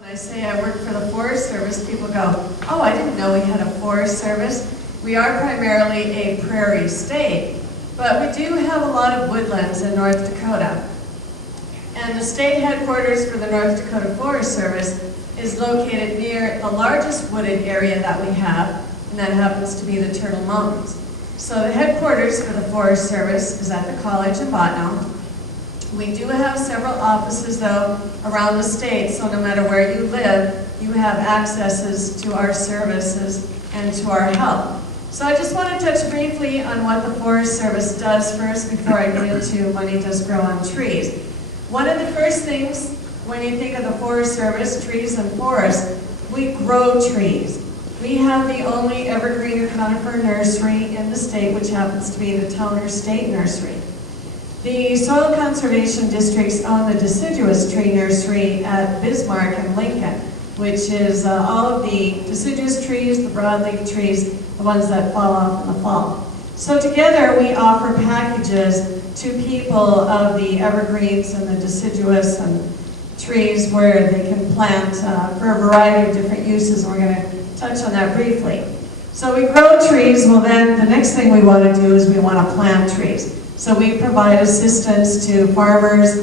When I say I work for the Forest Service, people go, oh, I didn't know we had a Forest Service. We are primarily a prairie state, but we do have a lot of woodlands in North Dakota. And the state headquarters for the North Dakota Forest Service is located near the largest wooded area that we have, and that happens to be the Turtle Mountains. So the headquarters for the Forest Service is at the college in Bottineau. We do have several offices, though, around the state, so no matter where you live, you have accesses to our services and to our help. So I just want to touch briefly on what the Forest Service does first before I get into Money Does Grow on Trees. One of the first things when you think of the Forest Service, trees and forests, we grow trees. We have the only evergreen or conifer nursery in the state, which happens to be the Towner State Nursery. The soil conservation districts own the deciduous tree nursery at Bismarck and Lincoln, which is all of the deciduous trees, the broadleaf trees, the ones that fall off in the fall. So together we offer packages to people of the evergreens and the deciduous and trees where they can plant for a variety of different uses, and we're going to touch on that briefly. So we grow trees. Well, then the next thing we want to do is we want to plant trees. So we provide assistance to farmers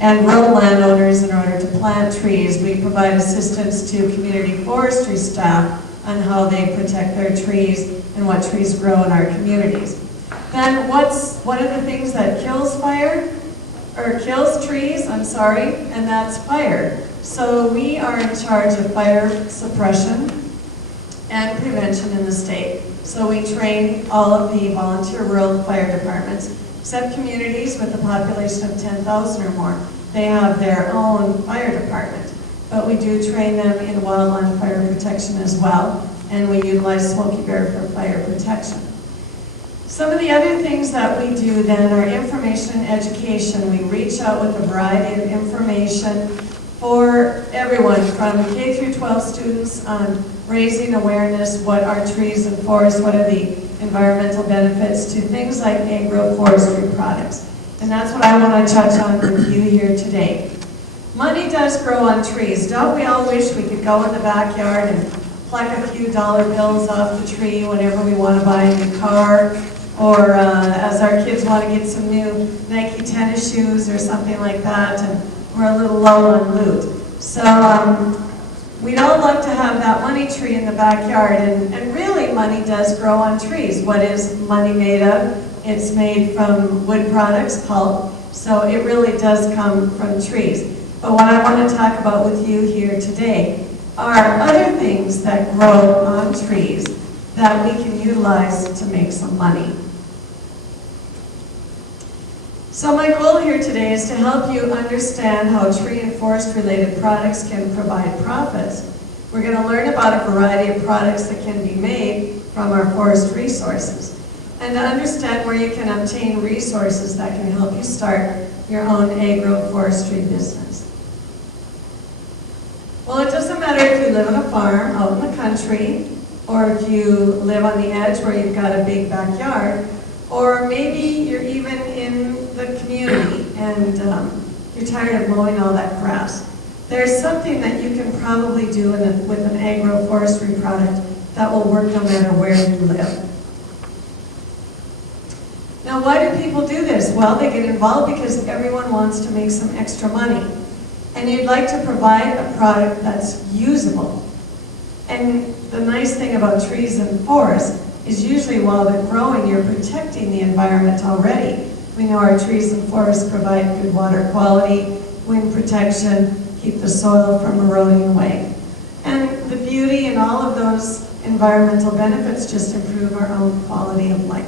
and rural landowners in order to plant trees. We provide assistance to community forestry staff on how they protect their trees and what trees grow in our communities. Then what's one of the things that kills trees, and that's fire. So we are in charge of fire suppression and prevention in the state. So we train all of the volunteer rural fire departments. Except communities with a population of 10,000 or more, they have their own fire department. But we do train them in wildland fire protection as well, and we utilize Smoky Bear for fire protection. Some of the other things that we do then are information and education. We reach out with a variety of information for everyone from K through 12 students on raising awareness, what are trees and forests, what are the environmental benefits, to things like agroforestry products. And that's what I want to touch on with you here today. Money does grow on trees. Don't we all wish we could go in the backyard and pluck a few dollar bills off the tree whenever we want to buy a new car, or as our kids want to get some new Nike tennis shoes or something like that, and we're a little low on loot. So we'd all love to have that money tree in the backyard, and really money does grow on trees. What is money made of? It's made from wood products, pulp, so it really does come from trees. But what I want to talk about with you here today are other things that grow on trees that we can utilize to make some money. So my goal here today is to help you understand how tree and forest related products can provide profits. We're going to learn about a variety of products that can be made from our forest resources, and to understand where you can obtain resources that can help you start your own agroforestry business. Well, it doesn't matter if you live on a farm out in the country, or if you live on the edge where you've got a big backyard, or maybe you're even in the community and you're tired of mowing all that grass. There's something that you can probably do with an agroforestry product that will work no matter where you live. Now, why do people do this? Well, they get involved because everyone wants to make some extra money. And you'd like to provide a product that's usable. And the nice thing about trees and forests is usually while they're growing, you're protecting the environment already. We know our trees and forests provide good water quality, wind protection, keep the soil from eroding away. And the beauty and all of those environmental benefits just improve our own quality of life.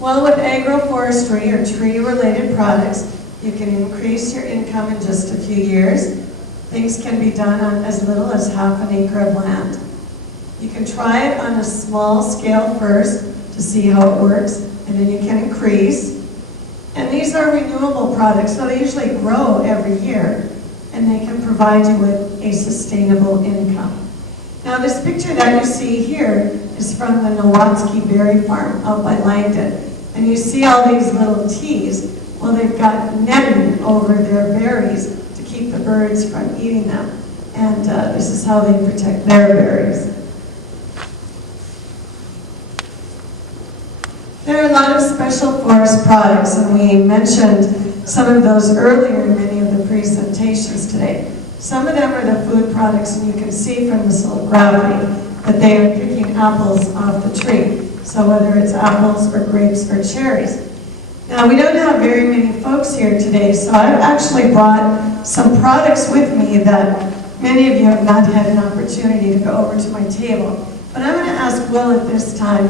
Well, with agroforestry or tree-related products, you can increase your income in just a few years. Things can be done on as little as half an acre of land. You can try it on a small scale first to see how it works, and then you can increase. And these are renewable products, so they usually grow every year, and they can provide you with a sustainable income. Now, this picture that you see here is from the Nowatzki Berry Farm out by Langdon. And you see all these little tees. Well, they've got netting over their berries to keep the birds from eating them. And this is how they protect their berries. There are a lot of special forest products, and we mentioned some of those earlier in many of the presentations today. Some of them are the food products, and you can see from this little graphic that they are picking apples off the tree. So whether it's apples or grapes or cherries. Now, we don't have very many folks here today, so I've actually brought some products with me that many of you have not had an opportunity to go over to my table. But I'm going to ask Will at this time,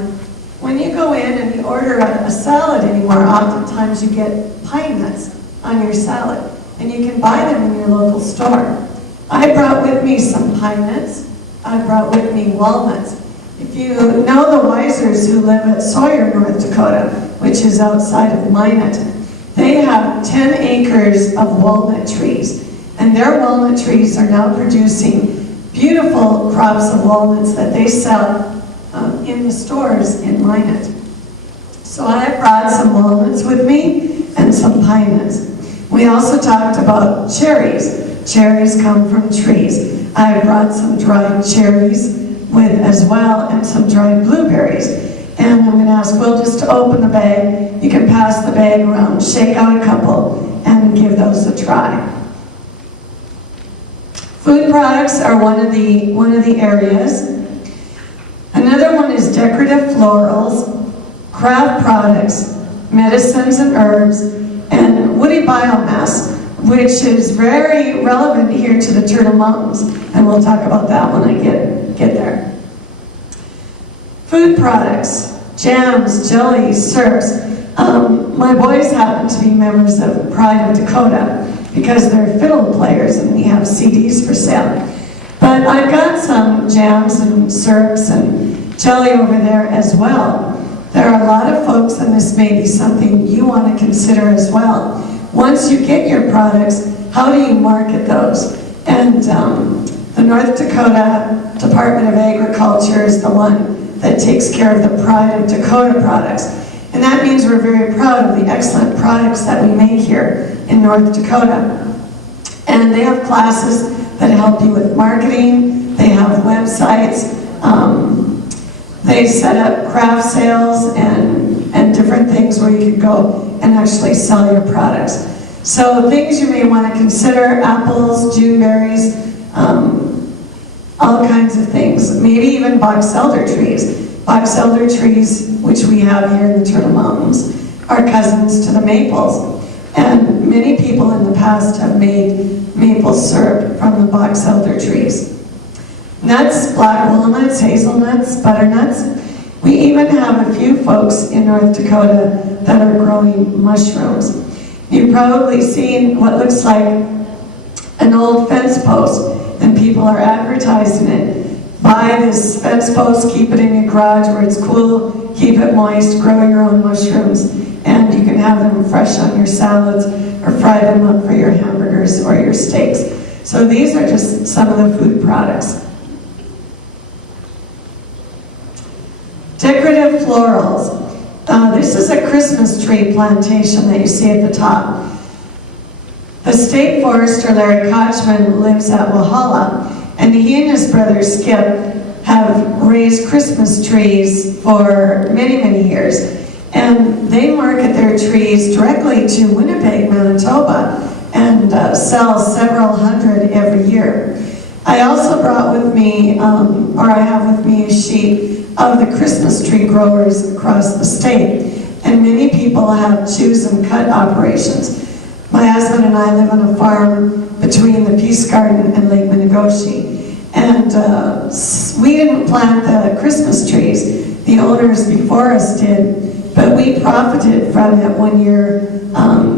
when you go in and you order a salad anymore, oftentimes you get pine nuts on your salad, and you can buy them in your local store. I brought with me some pine nuts. I brought with me walnuts. If you know the Weisers who live at Sawyer, North Dakota, which is outside of Minot, they have 10 acres of walnut trees. And their walnut trees are now producing beautiful crops of walnuts that they sell in the stores in Minot. So I brought some walnuts with me and some pine nuts. We also talked about cherries. Cherries come from trees. I brought some dried cherries with as well, and some dried blueberries. And I'm going to ask Will just to open the bag. You can pass the bag around, shake out a couple, and give those a try. Food products are one of the areas. Another one is decorative florals, craft products, medicines and herbs, and woody biomass, which is very relevant here to the Turtle Mountains, and we'll talk about that when I get there. Food products, jams, jellies, syrups. My boys happen to be members of Pride of Dakota because they're fiddle players and we have CDs for sale. But I've got some jams and syrups and jelly over there as well. There are a lot of folks, and this may be something you want to consider as well. Once you get your products, how do you market those? And the North Dakota Department of Agriculture is the one that takes care of the Pride of Dakota products. And that means we're very proud of the excellent products that we make here in North Dakota. And they have classes that help you with marketing. They have websites. They set up craft sales and different things where you can go and actually sell your products. So things you may want to consider: apples, June berries, all kinds of things. Maybe even box elder trees. Box elder trees, which we have here in the Turtle Mountains, are cousins to the maples. And many people in the past have made maple syrup from the box elder trees. Nuts, black walnuts, hazelnuts, butternuts. We even have a few folks in North Dakota that are growing mushrooms. You've probably seen what looks like an old fence post, and people are advertising it. Buy this fence post, keep it in your garage where it's cool, keep it moist, grow your own mushrooms, and you can have them fresh on your salads or fry them up for your hamburgers or your steaks. So these are just some of the food products. Decorative florals. This is a Christmas tree plantation that you see at the top. The state forester, Larry Kochman, lives at Walhalla, and he and his brother Skip have raised Christmas trees for many, many years. And they market their trees directly to Winnipeg, Manitoba, and sell several hundred every year. I also brought with me, I have with me a sheet of the Christmas tree growers across the state. And many people have choose and cut operations. My husband and I live on a farm between the Peace Garden and Lake Minnegoshi. And we didn't plant the Christmas trees. The owners before us did, but we profited from it one year.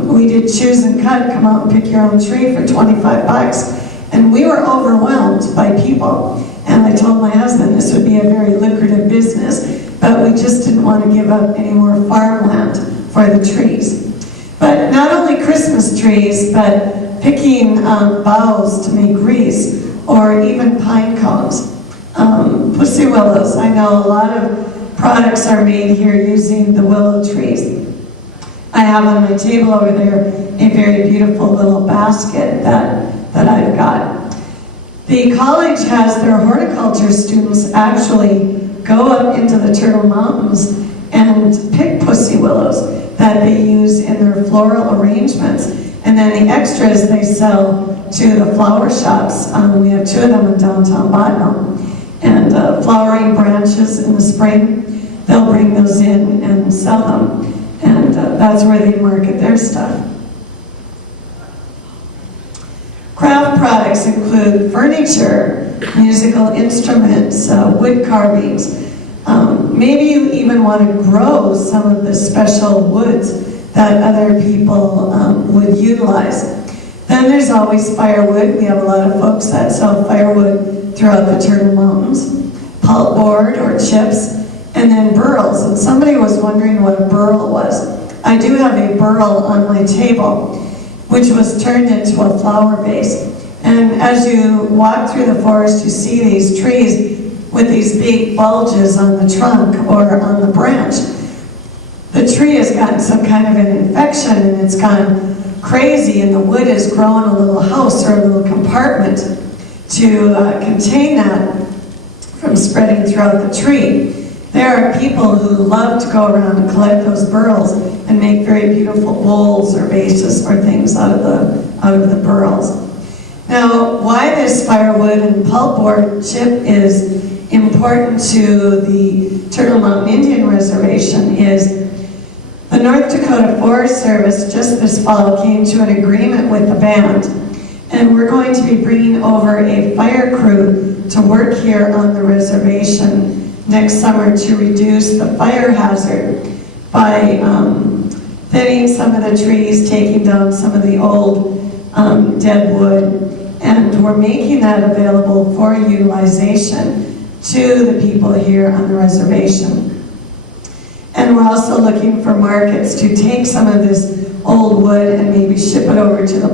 We did choose and cut, come out and pick your own tree for 25 bucks. And we were overwhelmed by people. And I told my husband this would be a very lucrative business, but we just didn't want to give up any more farmland for the trees. But not only Christmas trees, but picking boughs to make grease, or even pine cones. Pussy willows. I know a lot of products are made here using the willow trees. I have on my table over there a very beautiful little basket that I've got. The college has their horticulture students actually go up into the Turtle Mountains and pick pussy willows that they use in their floral arrangements. And then the extras they sell to the flower shops. We have 2 of them in downtown Bottineau. And flowering branches in the spring, they'll bring those in and sell them. And that's where they market their stuff. Craft products include furniture, musical instruments, wood carvings. Maybe you even want to grow some of the special woods that other people would utilize. Then there's always firewood. We have a lot of folks that sell firewood throughout the Turtle Mountains, pulpboard or chips, and then burls. And somebody was wondering what a burl was. I do have a burl on my table, which was turned into a flower vase. And as you walk through the forest, you see these trees with these big bulges on the trunk or on the branch. The tree has gotten some kind of an infection and it's gone crazy, and the wood has grown a little house or a little compartment to contain that from spreading throughout the tree. There are people who love to go around and collect those burls and make very beautiful bowls or vases or things out of the burls. Now, why this firewood and pulpboard chip is important to the Turtle Mountain Indian Reservation is the North Dakota Forest Service just this fall came to an agreement with the band, and we're going to be bringing over a fire crew to work here on the reservation next summer to reduce the fire hazard by thinning some of the trees, taking down some of the old dead wood, and we're making that available for utilization to the people here on the reservation. And we're also looking for markets to take some of this old wood and maybe ship it over to the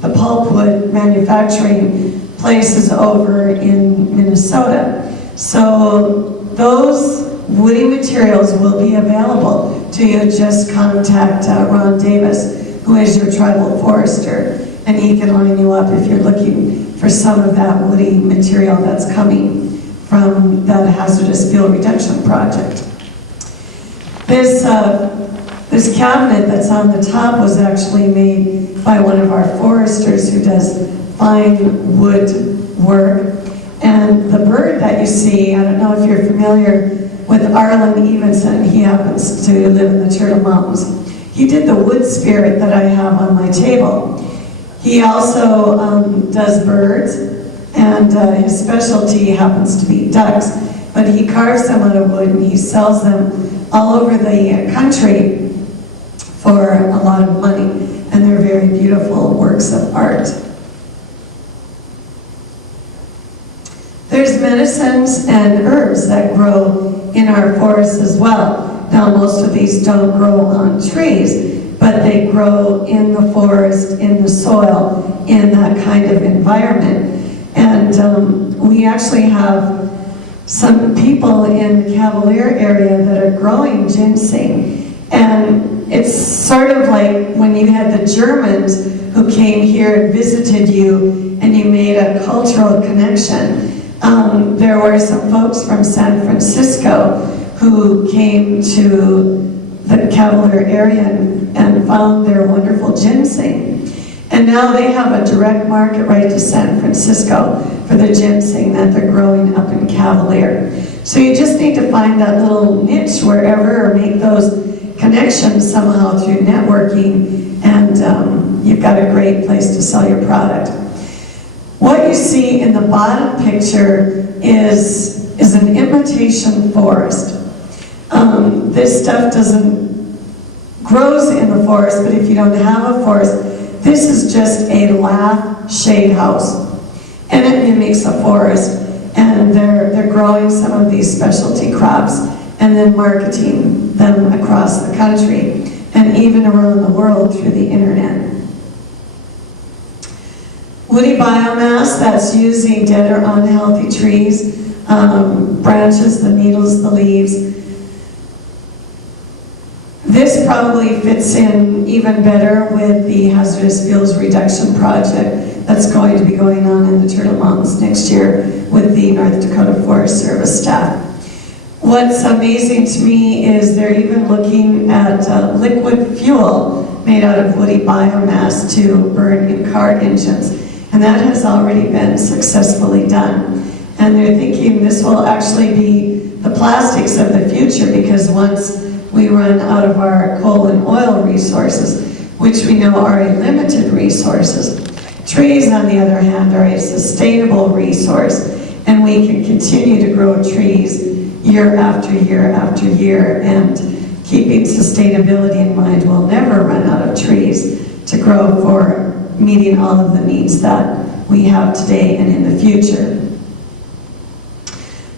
pulpwood manufacturing places over in Minnesota. So those woody materials will be available to you. Just contact Ron Davis, who is your tribal forester, and he can line you up if you're looking for some of that woody material that's coming from that hazardous fuel reduction project. This cabinet that's on the top was actually made by one of our foresters who does fine wood work. And the bird that you see, I don't know if you're familiar with Arlen Evenson, he happens to live in the Turtle Mountains. He did the wood spirit that I have on my table. He also does birds, and his specialty happens to be ducks, but he carves them out of wood and he sells them all over the country for a lot of money, and they're very beautiful works of art. There's medicines and herbs that grow in our forests as well. Now, most of these don't grow on trees, but they grow in the forest, in the soil, in that kind of environment. And we actually have some people in the Cavalier area that are growing ginseng. And it's sort of like when you had the Germans who came here and visited you and you made a cultural connection. There were some folks from San Francisco who came to the Cavalier area and found their wonderful ginseng. And now they have a direct market right to San Francisco for the ginseng that they're growing up in Cavalier. So you just need to find that little niche wherever or make those connections somehow through networking, and you've got a great place to sell your product. What you see in the bottom picture is an imitation forest. This stuff grows in the forest, but if you don't have a forest, this is just a lath shade house, and it mimics a forest. And they're growing some of these specialty crops and then marketing them across the country and even around the world through the internet. Woody biomass, that's using dead or unhealthy trees, branches, the needles, the leaves. This probably fits in even better with the hazardous fuels reduction project that's going to be going on in the Turtle Mountains next year with the North Dakota Forest Service staff. What's amazing to me is they're even looking at liquid fuel made out of woody biomass to burn in car engines, and that has already been successfully done. And they're thinking this will actually be the plastics of the future, because once we run out of our coal and oil resources, which we know are a limited resources, trees, on the other hand, are a sustainable resource, and we can continue to grow trees year after year after year, and keeping sustainability in mind, we'll never run out of trees to grow for meeting all of the needs that we have today and in the future.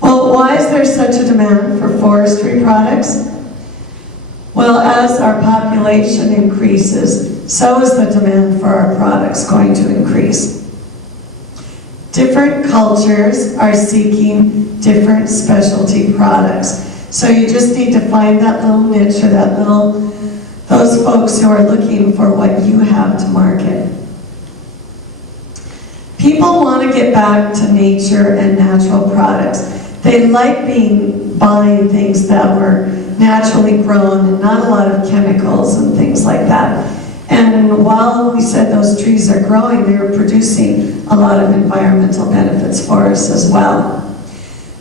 Well, why is there such a demand for forestry products? Well, as our population increases, so is the demand for our products going to increase. Different cultures are seeking different specialty products. So you just need to find that little niche, or those folks who are looking for what you have to market. People want to get back to nature and natural products. They like buying things that were naturally grown and not a lot of chemicals and things like that. And while we said those trees are growing, they're producing a lot of environmental benefits for us as well.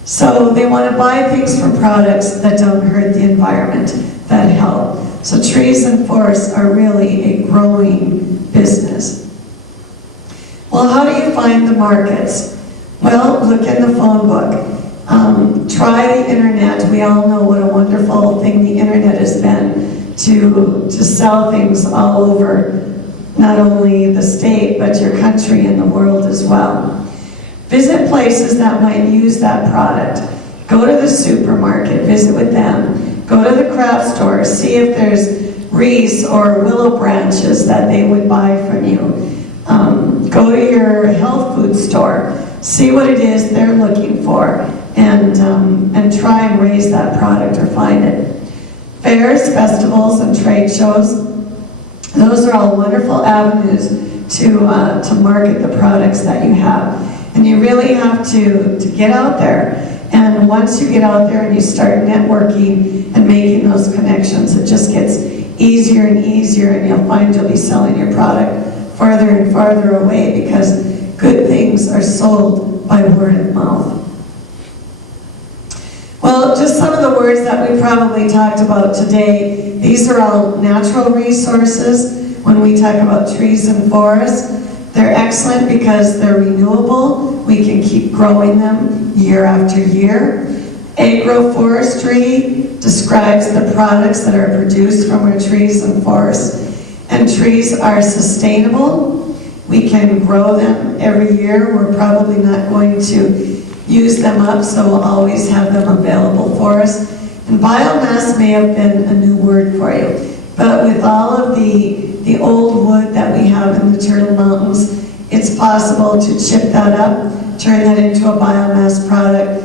So they want to buy things from products that don't hurt the environment, that help. So trees and forests are really a growing business. Well, how do you find the markets? Well, look in the phone book. Try the internet. We all know what a wonderful thing the internet has been to sell things all over, not only the state, but your country and the world as well. Visit places that might use that product. Go to the supermarket, visit with them. Go to the craft store, see if there's wreaths or willow branches that they would buy from you. Go to your health food store, see what it is they're looking for, and try and raise that product or find it. Fairs, festivals, and trade shows, those are all wonderful avenues to market the products that you have. And you really have to get out there. And once you get out there and you start networking and making those connections, it just gets easier and easier, and you'll find you'll be selling your product farther and farther away, because good things are sold by word of mouth. Well, just some of the words that we probably talked about today. These are all natural resources. When we talk about trees and forests, they're excellent because they're renewable. We can keep growing them year after year. Agroforestry describes the products that are produced from our trees and forests. And trees are sustainable. We can grow them every year. We're probably not going to use them up, so we'll always have them available for us. And biomass may have been a new word for you, but with all of the old wood that we have in the Turtle Mountains, it's possible to chip that up, turn that into a biomass product,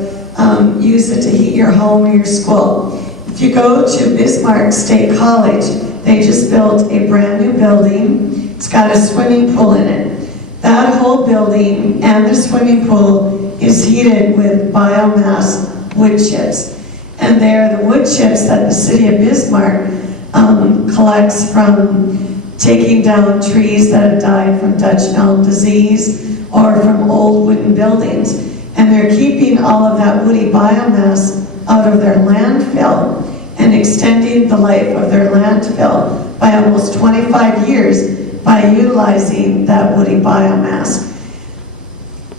use it to heat your home or your school. If you go to Bismarck State College, they just built a brand new building. It's got a swimming pool in it. That whole building and the swimming pool is heated with biomass wood chips. And they're the wood chips that the city of Bismarck collects from taking down trees that have died from Dutch elm disease or from old wooden buildings. And they're keeping all of that woody biomass out of their landfill and extending the life of their landfill by almost 25 years by utilizing that woody biomass.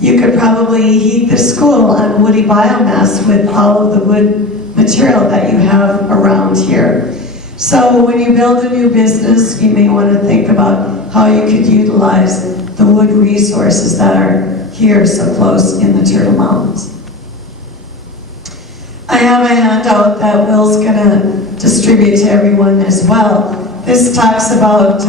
You could probably heat the school on woody biomass with all of the wood material that you have around here. So when you build a new business, you may want to think about how you could utilize the wood resources that are here so close in the Turtle Mountains. I have a handout that Will's going to distribute to everyone as well. This talks about,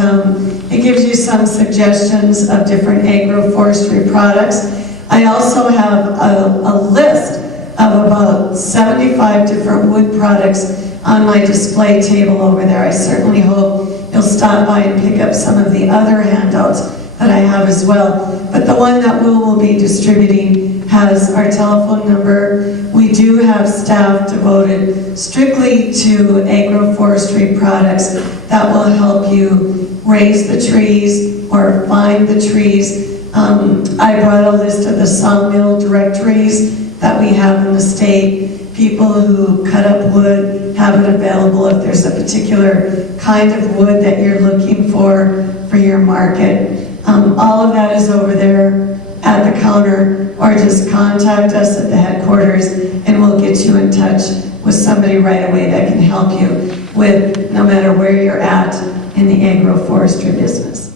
it gives you some suggestions of different agroforestry products. I also have a list of about 75 different wood products on my display table over there. I certainly hope you'll stop by and pick up some of the other handouts that I have as well. But the one that we will be distributing has our telephone number. We do have staff devoted strictly to agroforestry products that will help you raise the trees or find the trees. I brought a list of the sawmill directories that we have in the state. People who cut up wood have it available if there's a particular kind of wood that you're looking for your market. All of that is over there at the counter, or just contact us at the headquarters and we'll get you in touch with somebody right away that can help you with no matter where you're at in the agroforestry business.